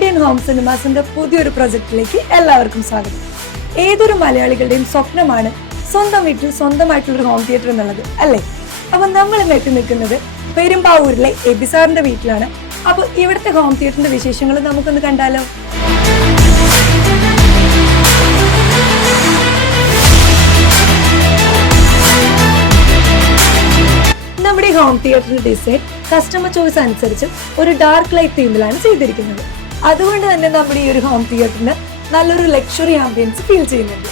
Meridian home സിനിമാസിന്റെ പുതിയൊരു പ്രൊജക്റ്റിലേക്ക് എല്ലാവർക്കും സ്വാഗതം. ഏതൊരു മലയാളികളുടെയും സ്വപ്നമാണ് സ്വന്തം വീട്ടിൽ സ്വന്തമായിട്ടുള്ളൊരു ഹോം തിയേറ്റർ എന്നുള്ളത്, അല്ലേ? അപ്പൊ നമ്മൾ ഇന്ന് എത്തി നിൽക്കുന്നത് പെരുമ്പാവൂരിലെ എബിസാറിന്റെ വീട്ടിലാണ്. അപ്പൊ ഇവിടുത്തെ ഹോം തിയേറ്ററിന്റെ വിശേഷങ്ങൾ നമുക്കൊന്ന് കണ്ടാലോ. നമ്മുടെ ഈ ഹോം തിയേറ്ററിന്റെ ഡിസൈൻ കസ്റ്റമർ ചോയ്സ് അനുസരിച്ച് ഒരു ഡാർക്ക് ലൈറ്റ് തീമിലാണ് ചെയ്തിരിക്കുന്നത്. അതുകൊണ്ട് തന്നെ നമ്മുടെ ഈ ഒരു ഹോം തിയേറ്ററിന് നല്ലൊരു ലക്ഷറി ആംബിയൻസ് ഫീൽ ചെയ്യുന്നുണ്ട്.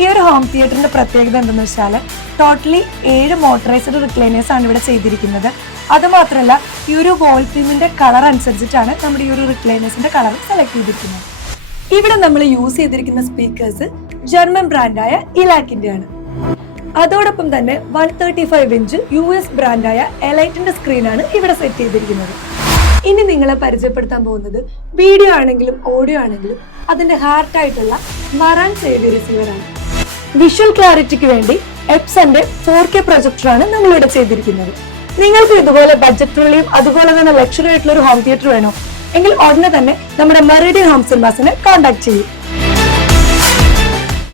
ഈ ഒരു ഹോം തിയേറ്ററിന്റെ പ്രത്യേകത എന്തെന്ന് വെച്ചാൽ ടോട്ടലി 7 മോട്ടറൈസ്ഡ് റിക്ലൈനേഴ്സ് ആണ് ഇവിടെ ചെയ്തിരിക്കുന്നത്. അതുമാത്രമല്ല, ഈ ഒരു വോൾ തീമിന്റെ കളർ അനുസരിച്ചിട്ടാണ് നമ്മുടെ ഈ ഒരു റിക്ലൈനേഴ്സിന്റെ കളർ സെലക്ട് ചെയ്തിരിക്കുന്നത്. ഇവിടെ നമ്മൾ യൂസ് ചെയ്തിരിക്കുന്ന സ്പീക്കേഴ്സ് ജർമ്മൻ ബ്രാൻഡായ ഇലാക്കിന്റെ ആണ്. അതോടൊപ്പം തന്നെ 135 ഇഞ്ച് US ബ്രാൻഡായ എലൈറ്റിന്റെ സ്ക്രീനാണ് ഇവിടെ സെറ്റ് ചെയ്തിരിക്കുന്നത്. ഇനി നിങ്ങളെ പരിചയപ്പെടുത്താൻ പോകുന്നത് വീഡിയോ ആണെങ്കിലും ഓഡിയോ ആണെങ്കിലും അതിന്റെ ഹാർട്ടായിട്ടുള്ള മറാൻ സേവിയർ റിസീവറാണ്. വിഷ്വൽ ക്ലാരിറ്റിക്ക് വേണ്ടി എപ്സന്റെ 4K പ്രൊജക്ടറാണ് നമ്മളിവിടെ ചെയ്തിരിക്കുന്നത്. നിങ്ങൾക്ക് ഇതുപോലെ ബഡ്ജറ്റ് ഫ്രണ്ട്ലിയും അതുപോലെ തന്നെ ലക്ഷറി ആയിട്ടുള്ള ഒരു ഹോം തിയേറ്റർ വേണോ എങ്കിൽ ഉടനെ തന്നെ നമ്മുടെ മെറിഡിയൻ ഹോം സിനിമാസിനെ കോൺടാക്ട് ചെയ്യും.